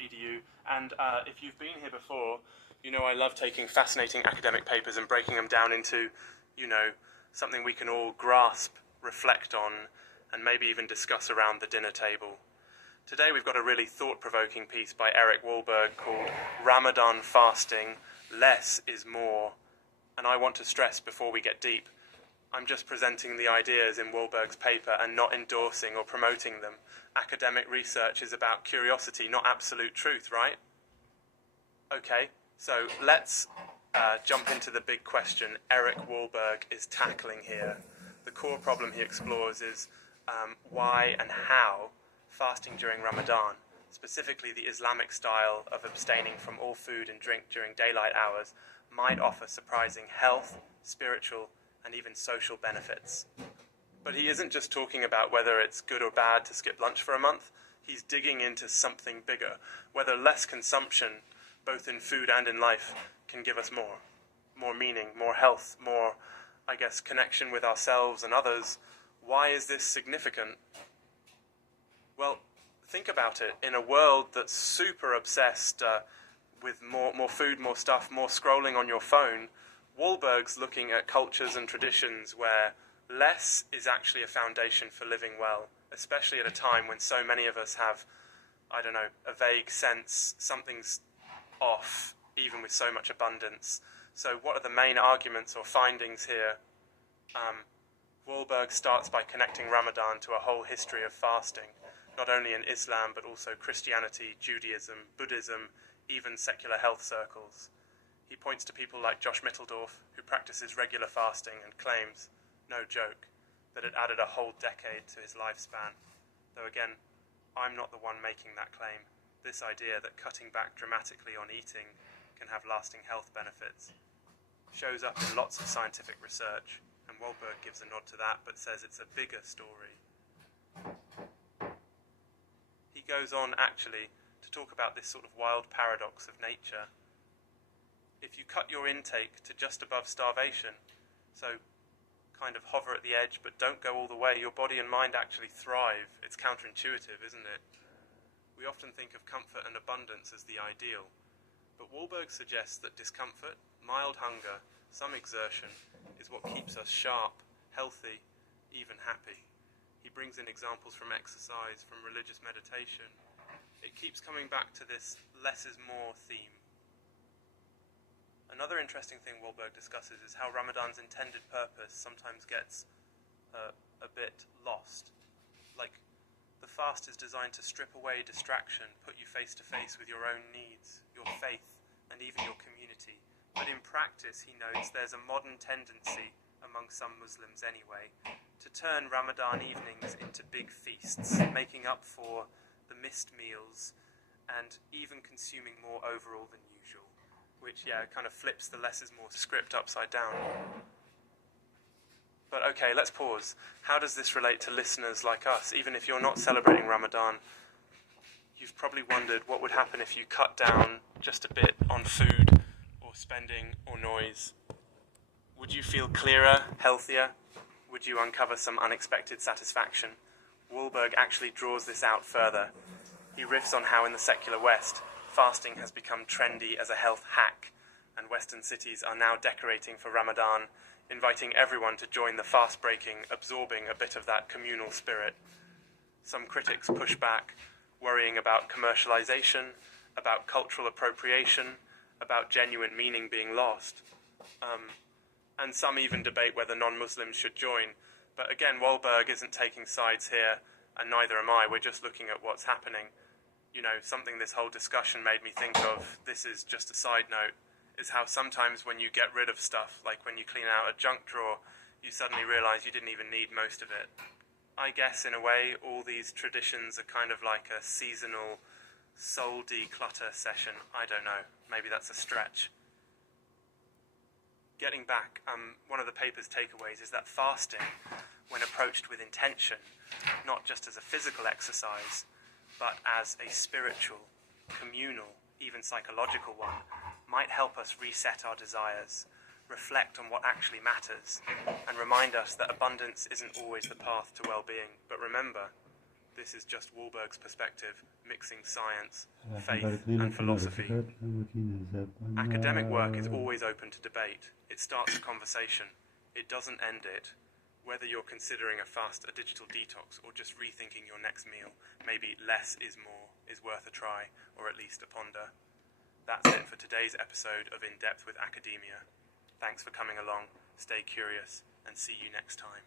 Indepth.edu, and if you've been here before, you know I love taking fascinating academic papers and breaking them down into, something we can all grasp, reflect on, and maybe even discuss around the dinner table. Today we've got a really thought-provoking piece by Eric Wahlberg called Ramadan Fasting, Less is More. And I want to stress before we get deep, I'm just presenting the ideas in Wahlberg's paper and not endorsing or promoting them. Academic research is about curiosity, not absolute truth, right? Okay, so let's jump into the big question Eric Wahlberg is tackling here. The core problem he explores is why and how fasting during Ramadan, specifically the Islamic style of abstaining from all food and drink during daylight hours, might offer surprising health, spiritual, and even social benefits. But he isn't just talking about whether it's good or bad to skip lunch for a month. He's digging into something bigger, whether less consumption, both in food and in life, can give us more meaning, more health, more, connection with ourselves and others. Why is this significant? Well, think about it. In a world that's super obsessed with more food, more stuff, more scrolling on your phone, Wahlberg's looking at cultures and traditions where less is actually a foundation for living well, especially at a time when so many of us have, a vague sense something's off, even with so much abundance. So what are the main arguments or findings here? Wahlberg starts by connecting Ramadan to a whole history of fasting, not only in Islam but also Christianity, Judaism, Buddhism, even secular health circles. He points to people like Josh Mitteldorf, who practices regular fasting and claims, no joke, that it added a whole decade to his lifespan. Though again, I'm not the one making that claim. This idea that cutting back dramatically on eating can have lasting health benefits shows up in lots of scientific research, and Wahlberg gives a nod to that but says it's a bigger story. He goes on actually to talk about this sort of wild paradox of nature. If you cut your intake to just above starvation, so kind of hover at the edge but don't go all the way, your body and mind actually thrive. It's counterintuitive, isn't it? We often think of comfort and abundance as the ideal, but Wahlberg suggests that discomfort, mild hunger, some exertion, is what keeps us sharp, healthy, even happy. He brings in examples from exercise, from religious meditation. It keeps coming back to this less is more theme. Another interesting thing Wahlberg discusses is how Ramadan's intended purpose sometimes gets a bit lost. Like, the fast is designed to strip away distraction, put you face to face with your own needs, your faith, and even your community. But in practice, he notes, there's a modern tendency, among some Muslims anyway, to turn Ramadan evenings into big feasts, making up for the missed meals and even consuming more overall than usual, which, kind of flips the less is more script upside down. But okay, let's pause. How does this relate to listeners like us? Even if you're not celebrating Ramadan, you've probably wondered what would happen if you cut down just a bit on food or spending or noise. Would you feel clearer, healthier? Would you uncover some unexpected satisfaction? Wahlberg actually draws this out further. He riffs on how in the secular West, fasting has become trendy as a health hack, and Western cities are now decorating for Ramadan, inviting everyone to join the fast-breaking, absorbing a bit of that communal spirit. Some critics push back, worrying about commercialization, about cultural appropriation, about genuine meaning being lost. And some even debate whether non-Muslims should join. But again, Wahlberg isn't taking sides here, and neither am I. We're just looking at what's happening. Something this whole discussion made me think of, this is just a side note, is how sometimes when you get rid of stuff, like when you clean out a junk drawer, you suddenly realize you didn't even need most of it. I guess, in a way, all these traditions are kind of like a seasonal soul declutter session. I don't know. Maybe that's a stretch. Getting back, one of the paper's takeaways is that fasting, when approached with intention, not just as a physical exercise, but as a spiritual, communal, even psychological one, might help us reset our desires, reflect on what actually matters, and remind us that abundance isn't always the path to well-being. But remember, This is just Wahlberg's perspective, mixing science, faith, and philosophy. Academic work is always open to debate. It starts a conversation. It doesn't end it. Whether you're considering a fast, a digital detox, or just rethinking your next meal, maybe less is more is worth a try, or at least a ponder. That's it for today's episode of In Depth with Academia. Thanks for coming along, stay curious, and see you next time.